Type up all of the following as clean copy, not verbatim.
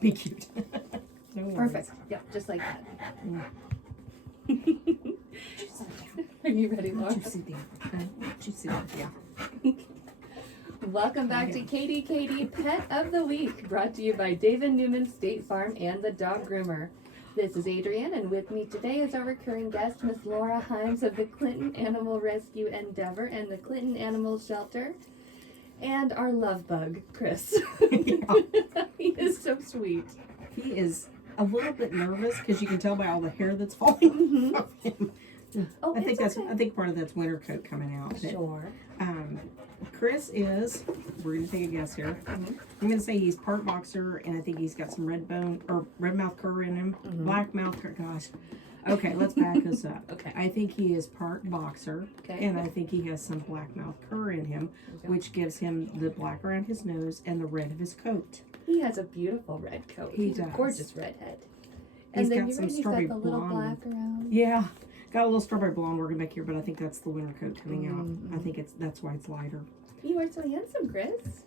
be cute. No Perfect. Yep, just like that. Mm. Are you ready, Laura? You sit down. You sit down. Yeah. Welcome back to KDKD Pet of the Week, brought to you by David Newman State Farm and the Dog Groomer. This is Adrianne, and with me today is our recurring guest, Miss Laura Himes of the Clinton Animal Rescue Endeavor and the Clinton Animal Shelter, and our love bug, Chris. He is so sweet. He is a little bit nervous because you can tell by all the hair that's falling off him. Oh, I think okay. I think part of that's winter coat coming out. But, Sure. Chris is, we're gonna take a guess here. I'm gonna say he's part boxer, and I think he's got some red mouth cur in him. Black mouth cur. Gosh. Okay, let's back us up. Okay. I think he is part boxer, Okay. and I think he has some black mouth cur in him, which gives him the black around his nose and the red of his coat. He has a beautiful red coat. He's a does. gorgeous redhead. He's And then got you're some right, he's got strawberry the little blonde. black around. Yeah, got a little strawberry blonde working back here, but I think that's the winter coat coming out. I think that's why it's lighter. You are so handsome, Chris.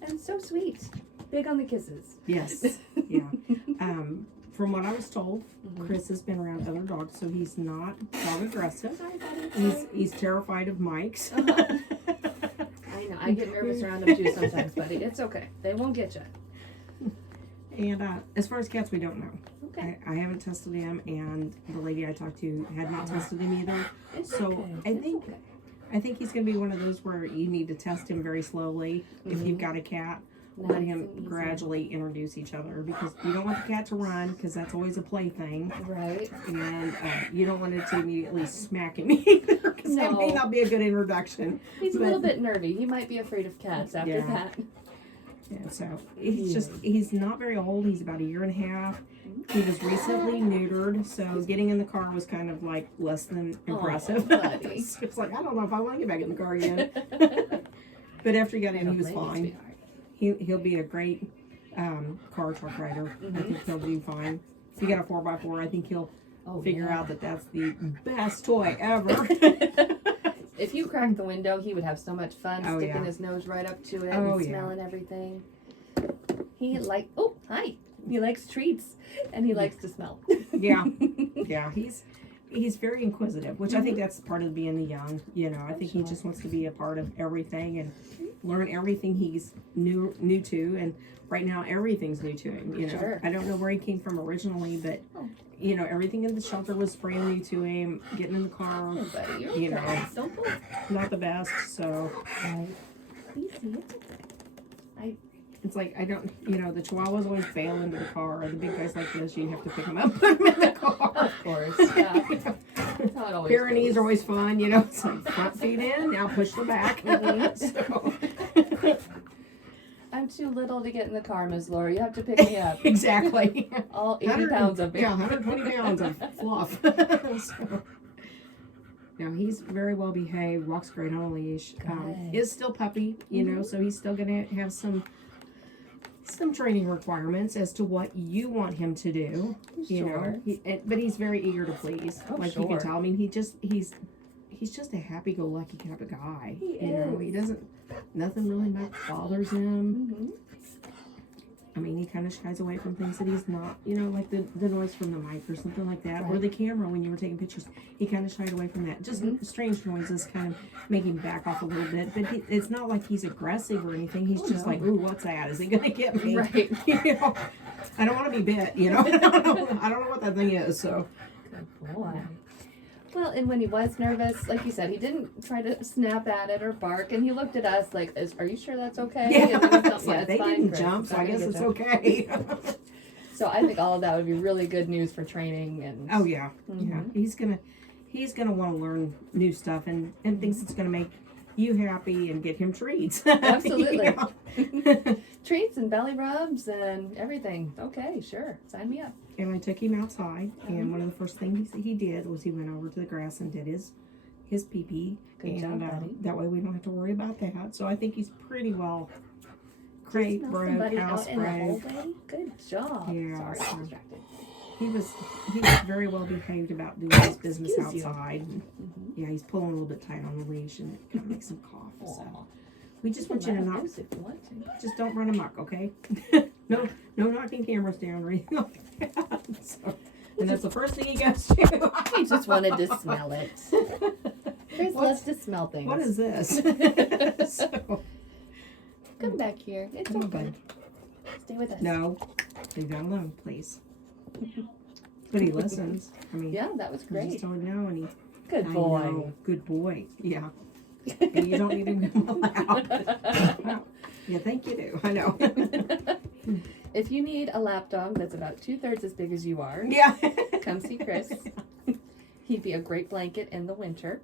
And so sweet. Big on the kisses. Yes. Yeah. From what I was told, Chris has been around other dogs, so he's not dog aggressive. He's terrified of mics. I know. I get nervous around them too sometimes, buddy. It's okay. They won't get you. And as far as cats, we don't know. Okay. I haven't tested him, and the lady I talked to had not tested him either. It's So okay. I think he's going to be one of those where you need to test him very slowly. If you've got a cat, let Nice him and easy. gradually introduce each other, because you don't want the cat to run, because that's always a plaything. Right. And you don't want it to immediately smack him either, because that may No. not be a good introduction. He's a little bit nervy. He might be afraid of cats after Yeah. that. Yeah, so he's not very old. He's about 1.5 years. He was recently neutered, so getting in the car was kind of like less than impressive. buddy. So it's like, I don't know if I want to get back in the car again. But after he got in, he was fine. He'll be a great car truck rider. I think he'll do fine. If you got a 4x4, I think he'll figure out that that's the best toy ever. If you cracked the window, he would have so much fun sticking yeah. his nose right up to it Oh, and yeah. smelling everything. He hi. He likes treats and he likes to smell. Yeah, he's very inquisitive, which I think that's part of being a young. You know, I think he just wants to be a part of everything and learn everything he's new to. And right now, everything's new to him. You know, Sure. I don't know where he came from originally, but you know, everything in the shelter was brand new to him. Getting in the car, Hey, buddy, you're you okay. know, Don't pull. not the best. So Easy, it's okay. it's like I don't, you know, the Chihuahuas always bail into the car. The big guys like this, you have to pick them up, put them in the car. Of course, yeah. That's how it always Pyrenees goes. are always fun, you know. It's like front feet in, now push the back. So, I'm too little to get in the car, Ms. Laura. You have to pick me up. exactly. All 80 pounds of me. Yeah, 120 pounds of fluff. So, no, he's very well behaved, walks great on a leash. Is still puppy, you know, so he's still going to have some training requirements as to what you want him to do. You know, but he's very eager to please. Like you can tell. I mean, he's just a happy-go-lucky kind of a guy. You know, he doesn't. Nothing really much bothers him. I mean, he kind of shies away from things that he's not, you know, like the noise from the mic or something like that, or the camera when you were taking pictures. He kind of shied away from that. Just strange noises kind of make him back off a little bit. But it's not like he's aggressive or anything. He's just like, ooh, what's that? Is he going to get me? Right. You know, I don't want to be bit, you know. I don't know what that thing is, so. Good boy. Well, and when he was nervous, like you said, he didn't try to snap at it or bark, and he looked at us like, "Are you sure that's okay?" Yeah, and then he it's like, it's they fine, didn't Chris. jump, It's so not I gonna guess get it's you. okay. So I think all of that would be really good news for training and. Oh yeah, yeah. He's gonna want to learn new stuff and thinks it's gonna make you happy and get him treats. Absolutely. Yeah. Treats and belly rubs and everything. Okay, sure. Sign me up. And I took him outside, and one of the first things he did was he went over to the grass and did his pee-pee. Good job, buddy. That way we don't have to worry about that. So I think he's pretty well crate broke, house out in the whole broke. day. Good job. Yeah, Sorry, so- I'm distracted. He was very well behaved about doing his business Excuse you. outside. Yeah, he's pulling a little bit tight on the leash and it kind of makes him cough. So we just want you to not, If you want to. just don't run amok, okay? No knocking cameras down or anything like that. So, and that's the first thing he goes to. He just wanted to smell it. Chris loves to smell things. What is this? So, Come back here. It's come on, okay. bud. Stay with us. No, leave that alone, please. But he listens. I mean, Yeah, that was I great. just told him no, and he. Good I boy. know, good boy. Yeah. And you don't need him allowed. Wow. You think you do? I know. If you need a lap dog that's about 2/3 as big as you are, Yeah. come see Chris. He'd be a great blanket in the winter.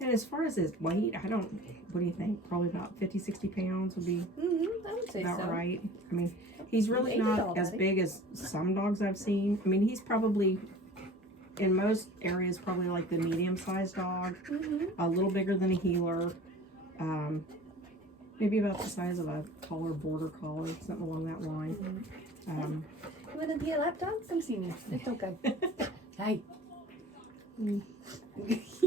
And as far as his weight, what do you think? Probably about 50, 60 pounds would be I would say about so. right. I mean, he's really ate it not as already. big as some dogs I've seen. I mean, he's probably, in most areas, probably like the medium-sized dog. A little bigger than a heeler. Maybe about the size of a taller border collie, something along that line. You want to be a lap dog? Come see me. It's okay. Hi.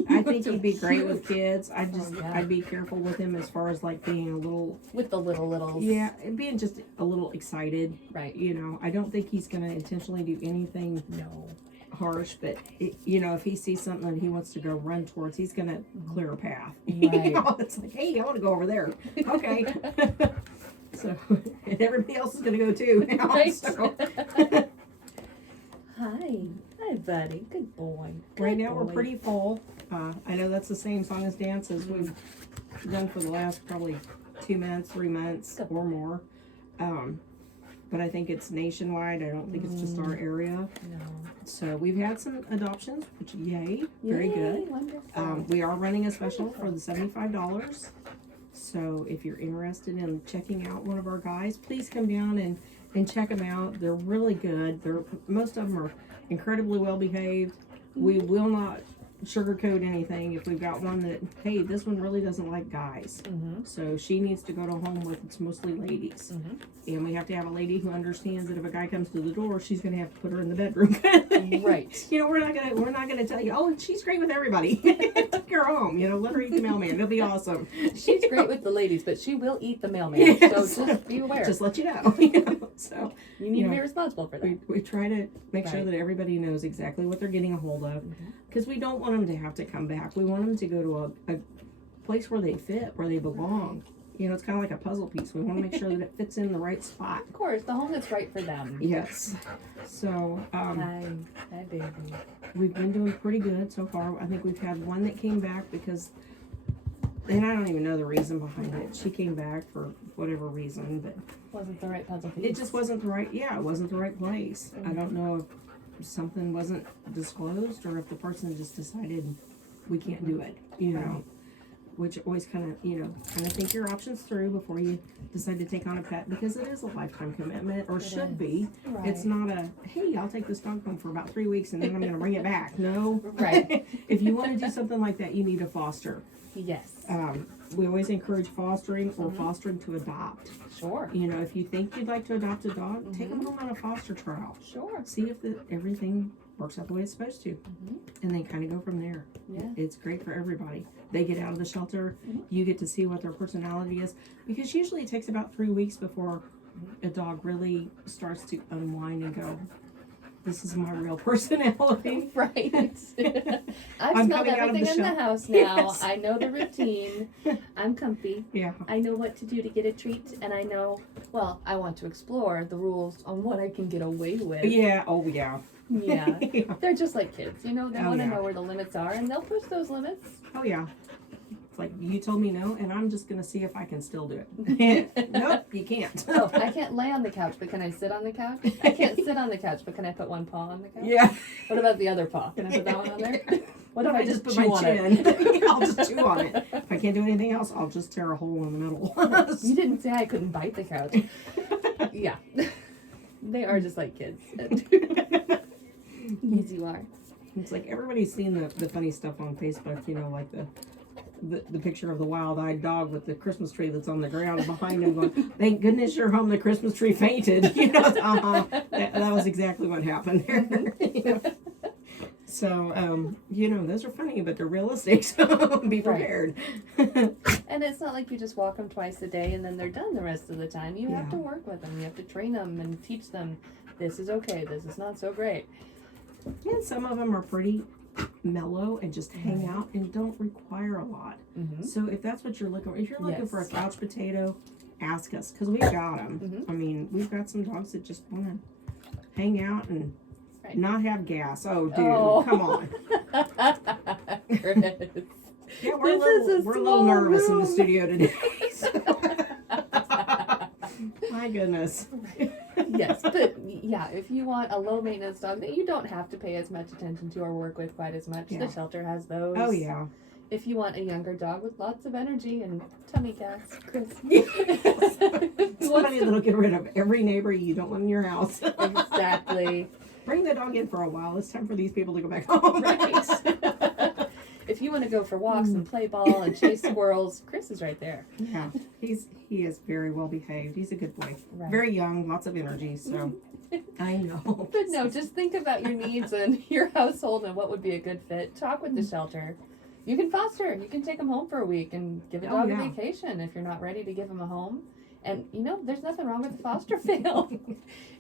I think he'd be great with kids. yeah. I'd be careful with him as far as like being a little, With the littles. yeah, and being just a little excited. Right. You know, I don't think he's gonna intentionally do anything No. harsh, but you know, if he sees something that he wants to go run towards, he's gonna clear a path. Right. You know, it's like, hey, I want to go over there. Okay. So, and everybody else is gonna go too. Now, Right. so. Hi. Hi, buddy. Good boy. Right Good now we're boy. pretty full. I know that's the same song and dance as we've done for the last probably 2 months, 3 months or more. But I think it's nationwide. I don't think it's just our area. No. So we've had some adoptions, which yay, very Yay, good. Wonderful. We are running a special for the $75. So if you're interested in checking out one of our guys, please come down and check them out. They're really good. Most of them are incredibly well behaved. We will not sugarcoat anything. If we've got one that, hey, this one really doesn't like guys, so she needs to go to a home where it's mostly ladies, and we have to have a lady who understands that if a guy comes to the door, she's going to have to put her in the bedroom. Right. You know, we're not gonna tell you, oh, she's great with everybody. Take her home. You know, let her eat the mailman. It'll be awesome. She's great with the ladies, but she will eat the mailman. Yes. So just be aware. Just let you know. You know? So you need to be responsible for that. we try to make sure Right. that everybody knows exactly what they're getting a hold of, because we don't want them to have to come back. We want them to go to a place where they fit, where they belong. You know, it's kind of like a puzzle piece. We want to make sure that it fits in the right spot. Of course, the home that's right for them. Yes. So Hi, baby. we've been doing pretty good so far. I think we've had one that came back because, and I don't even know the reason behind it. She came back for whatever reason, but Wasn't the right puzzle piece. it just wasn't the right, it wasn't the right place. I don't know if something wasn't disclosed or if the person just decided we can't do it, you know. Which always kind of think your options through before you decide to take on a pet, because it is a lifetime commitment, or should be. Right. It's not a, hey, I'll take this dog home for about 3 weeks and then I'm going to bring it back. No. Right. If you want to do something like that, you need a foster. Yes. We always encourage fostering or fostering to adopt. Sure. You know, if you think you'd like to adopt a dog, take them home on a foster trial. Sure. See if everything works out the way it's supposed to. And then kind of go from there. Yeah. It's great for everybody. They get out of the shelter. You get to see what their personality is. Because usually it takes about 3 weeks before a dog really starts to unwind and go, this is my real personality. Right. I've I'm smelled coming out of everything the in the shell. house now. Yes. I know the routine. I'm comfy. Yeah. I know what to do to get a treat, and I know, well, I want to explore the rules on what I can get away with. Yeah. Oh, yeah. Yeah. Yeah. They're just like kids, you know, they Oh, want to yeah. know where the limits are, and they'll push those limits. Oh, yeah. It's like, you told me no, and I'm just going to see if I can still do it. Nope, you can't. Oh, I can't lay on the couch, but can I sit on the couch? I can't sit on the couch, but can I put one paw on the couch? Yeah. What about the other paw? Can I put that one on there? What if I just put chew my on chin? it? I'll just chew on it. If I can't do anything else, I'll just tear a hole in the middle. You didn't say I couldn't bite the couch. Yeah. They are just like kids. Yes, you are. It's like everybody's seen the funny stuff on Facebook, you know, like the picture of the wild-eyed dog with the Christmas tree that's on the ground behind him going, thank goodness you're home, the Christmas tree fainted. You know, that was exactly what happened there. You know? So, those are funny, but they're realistic, so be prepared. And it's not like you just walk them twice a day and then they're done the rest of the time. You have to work with them. You have to train them and teach them this is okay, this is not so great. And some of them are pretty mellow and just hang out and don't require a lot. So if that's what you're looking for, if you're looking for a couch potato, ask us, because we've got them. I mean, we've got some dogs that just want to hang out and not have gas. Oh, dude, come on. Yeah, we're a little nervous in the studio today. So. My goodness. Yes, but yeah, if you want a low maintenance dog that you don't have to pay as much attention to or work with quite as much, the shelter has those. Oh, yeah. If you want a younger dog with lots of energy and tummy gas, Chris. Somebody that'll get rid of every neighbor you don't want in your house. Exactly. Bring the dog in for a while. It's time for these people to go back home. Right. If you want to go for walks and play ball and chase squirrels, Chris is right there. Yeah, he is very well behaved. He's a good boy. Right. Very young, lots of energy. So I know. But no, just think about your needs and your household and what would be a good fit. Talk with the shelter. You can foster. You can take them home for a week and give a dog a vacation if you're not ready to give them a home. And, there's nothing wrong with a foster fail.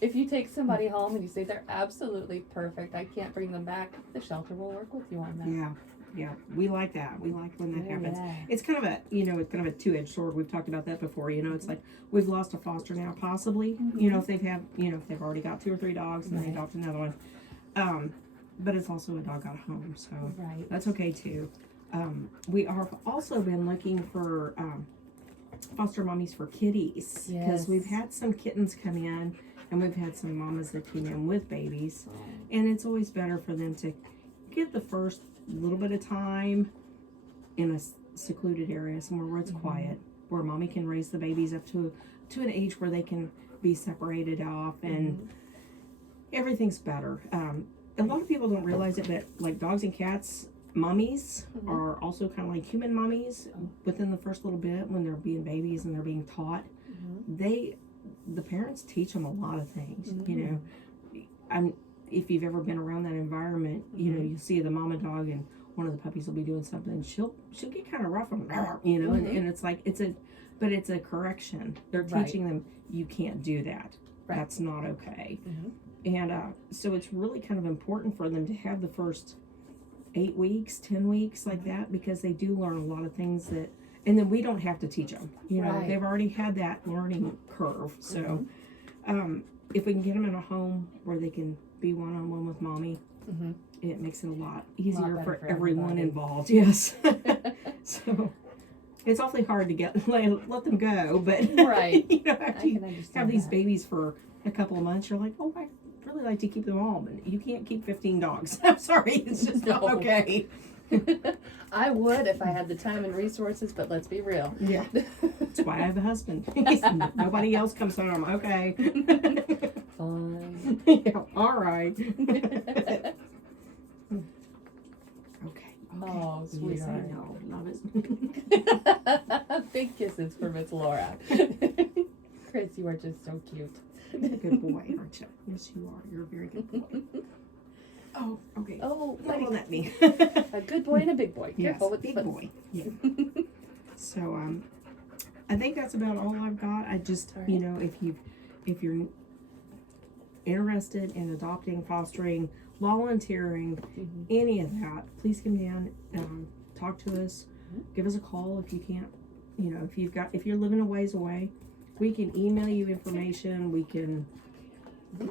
If you take somebody home and you say they're absolutely perfect, I can't bring them back, the shelter will work with you on that. Yeah, we like that. We like when that happens. Yeah. It's kind of a, it's kind of a two-edged sword. We've talked about that before. It's like we've lost a foster now, possibly. If they've if they've already got 2 or 3 dogs and they adopt another one. But it's also a dog got a home, so that's okay too. We have also been looking for foster mommies for kitties, because we've had some kittens come in and we've had some mamas that came in with babies, and it's always better for them to get the first little bit of time in a secluded area, somewhere where it's quiet, where mommy can raise the babies up to an age where they can be separated off and everything's better. A lot of people don't realize it, but like dogs and cats, mommies are also kind of like human mommies. Within the first little bit, when they're being babies and they're being taught, the parents teach them a lot of things. If you've ever been around that environment, you see the mama dog and one of the puppies will be doing something, she'll get kind of rough and and it's like it's a correction. They're teaching them you can't do that. That's not okay. And so it's really kind of important for them to have the first 8 weeks, 10 weeks like that, because they do learn a lot of things that, and then we don't have to teach them. They've already had that learning curve. So if we can get them in a home where they can be one-on-one with mommy, it makes it a lot easier for everyone involved. Yes. So it's awfully hard to let them go, but after you have these babies for a couple of months, you're like, oh, I really like to keep them all, but you can't keep 15 dogs. I'm sorry, it's just not okay. I would if I had the time and resources, but let's be real. Yeah, that's why I have a husband. Nobody else comes home. Okay. Fine. Yeah, all right. Okay. Oh, sweetheart. Yes, I know. Love it. Big kisses for Miss Laura. Chris, you are just so cute. You're a good boy, aren't you? Yes, you are. You're a very good boy. Oh, okay. Oh, Don't buddy. let me. A good boy and a big boy. Yes, Careful with big the boy. Yeah. So, I think that's about all I've got. I just, if you're interested in adopting, fostering, volunteering, any of that, please come down, talk to us, give us a call if you can't, if you're living a ways away, we can email you information, we can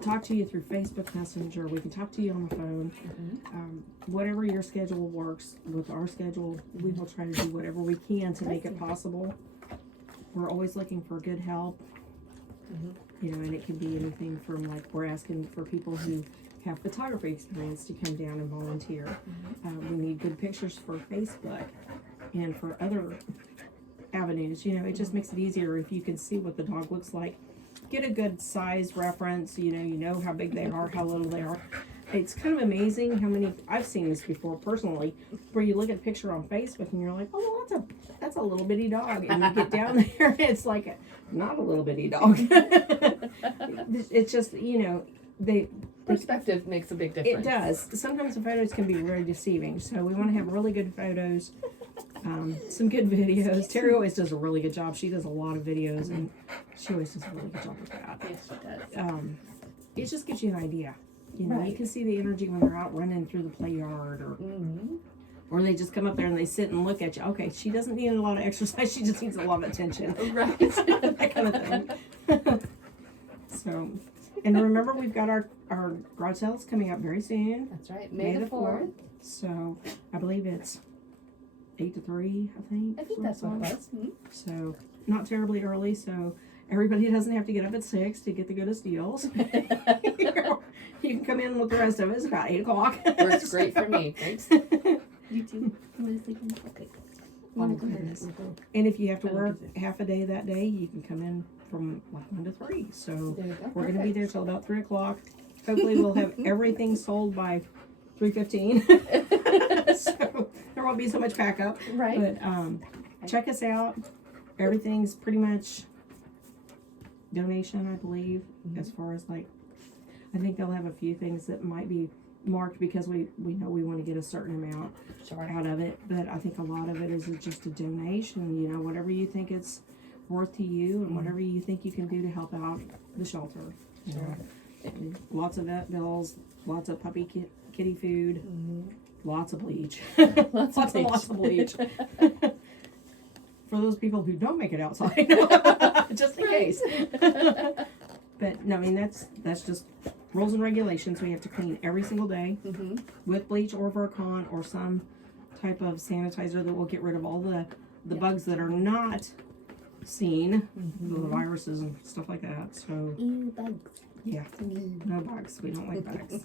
talk to you through Facebook Messenger, we can talk to you on the phone, whatever your schedule works with our schedule, we will try to do whatever we can to make it possible. We're always looking for good help, and it can be anything from, like, we're asking for people who have photography experience to come down and volunteer. We need good pictures for Facebook and for other avenues. It just makes it easier if you can see what the dog looks like. Get a good size reference. You know how big they are, how little they are. It's kind of amazing how many, I've seen this before personally, where you look at a picture on Facebook and you're like, oh, well, that's a little bitty dog, and you get down there and it's like not a little bitty dog. It's just, Perspective makes a big difference. It does. Sometimes the photos can be very deceiving, so we want to have really good photos, some good videos. Terry always does a really good job. She does a lot of videos, and she always does a really good job with that. Yes, she does. It just gives you an idea. You know, Right. you can see the energy when they're out running through the play yard, or they just come up there and they sit and look at you. Okay, she doesn't need a lot of exercise. She just needs a lot of attention. Right. That kind of thing. So, and remember, we've got our garage sales coming up very soon. That's right. May the 4th. So, I believe it's 8 to 3, I think. I think that's what it was. So, not terribly early, so everybody doesn't have to get up at 6 to get the goodest deals. You can come in with the rest of us about 8 o'clock. Works great for me. Thanks. You too. You want to sleep in? Okay. Oh, goodness. And if you have to work half a day that day, you can come in from like 1 to 3. So There you go. we're going to be there till about 3 o'clock. Hopefully we'll have everything sold by 3:15. So there won't be so much pack up. Right. But check us out. Everything's pretty much donation, I believe, as far as like, I think they'll have a few things that might be marked because we know we want to get a certain amount out of it, but I think a lot of it is just a donation, you know, whatever you think it's worth to you and whatever you think you can do to help out the shelter. You know. And lots of vet bills, lots of puppy kitty food, lots of bleach. lots of bleach. For those people who don't make it outside, just in case. But no, I mean that's just rules and regulations. We have to clean every single day with bleach or Vercon or some type of sanitizer that will get rid of all the bugs that are not seen, the viruses and stuff like that. So Bugs. yeah, no bugs. We don't like bugs.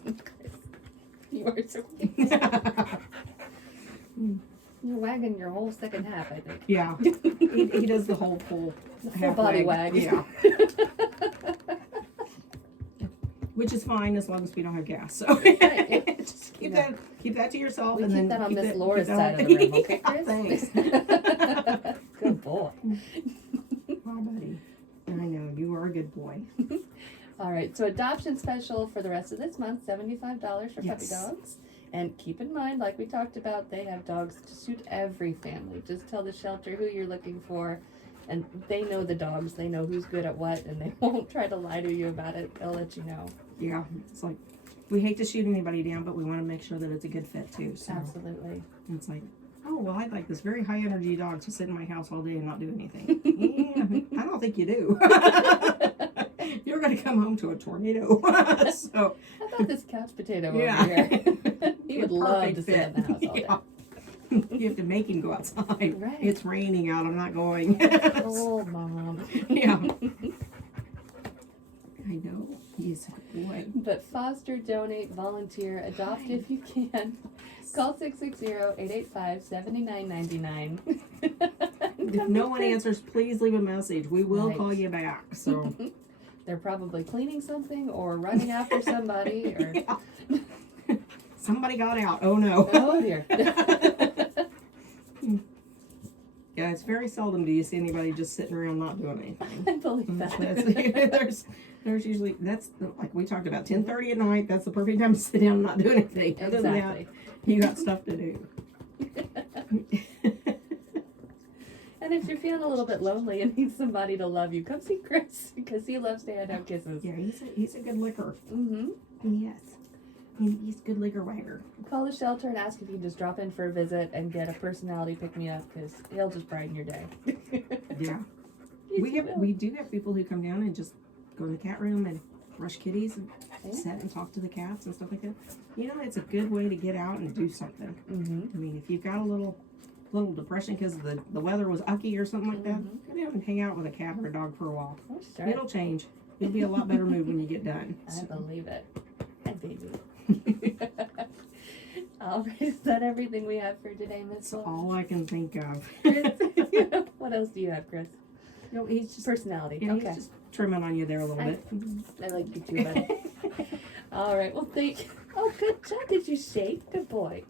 You are so cute. You're wagging your whole second half, I think. Yeah, he does the whole full half body wag. wag. Yeah. Which is fine as long as we don't have gas. So just keep that to yourself. We and keep then that on keep Miss Laura's side of the room, okay, Chris? Thanks. Good boy. Oh, buddy. I know, you are a good boy. All right, so adoption special for the rest of this month, $75 for puppy dogs. And keep in mind, like we talked about, they have dogs to suit every family. Just tell the shelter who you're looking for, and they know the dogs. They know who's good at what, and they won't try to lie to you about it. They'll let you know. Yeah, it's like, we hate to shoot anybody down, but we want to make sure that it's a good fit too. So Absolutely. it's like, oh, well, I'd like this very high energy dog to sit in my house all day and not do anything. Yeah, I don't think you do. You're going to come home to a tornado. So, How about this couch potato over yeah. here? He would love to sit in the house all day. Yeah. You have to make him go outside. Right. It's raining out. I'm not going. Oh, Mom. Yeah. I know. He's a good boy. But foster, donate, volunteer, adopt if you can. Call 660-885-7999. If no one answers, please leave a message. We will Right. call you back. So They're probably cleaning something or running after somebody or yeah. Somebody got out. Oh no. oh dear. Yeah, it's very seldom do you see anybody just sitting around not doing anything. I believe that. There's usually, that's like we talked about, 10:30 at night. That's the perfect time to sit down and not do anything. Other than that, you got stuff to do. And if you're feeling a little bit lonely and need somebody to love you, come see Chris because he loves to hand out kisses. Yeah, he's a good licker. Yes. He's a good licker wagger. Call the shelter and ask if you can just drop in for a visit and get a personality pick-me-up because he'll just brighten your day. Yeah. Yes, We do have people who come down and just go in the cat room and brush kitties and sit and talk to the cats and stuff like that. You know, it's a good way to get out and do something. I mean, if you've got a little depression because the weather was ucky or something like that, go down and hang out with a cat or a dog for a while. Sure. It'll change. You'll be a lot better mood when you get done. I believe it. And baby. All right, is that everything we have for today, Miss That's Laura? all I can think of. What else do you have, Chris? No, he's just Personality. yeah, Okay. he's just trimming on you there a little bit. I like you too, buddy. All right, well, thank you. Oh, good job. Did you shake? Good boy.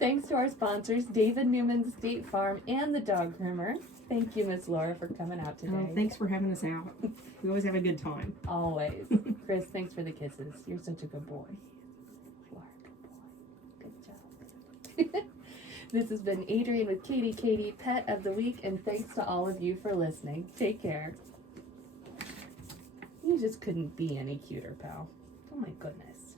Thanks to our sponsors, David Newman State Farm and the Dog Groomer. Thank you, Miss Laura, for coming out today. Oh, thanks for having us out. We always have a good time. Always. Chris, thanks for the kisses. You're such a good boy. You are a good boy. Good job. This has been Adrianne with KDKD Pet of the Week, and thanks to all of you for listening. Take care. You just couldn't be any cuter, pal. Oh my goodness.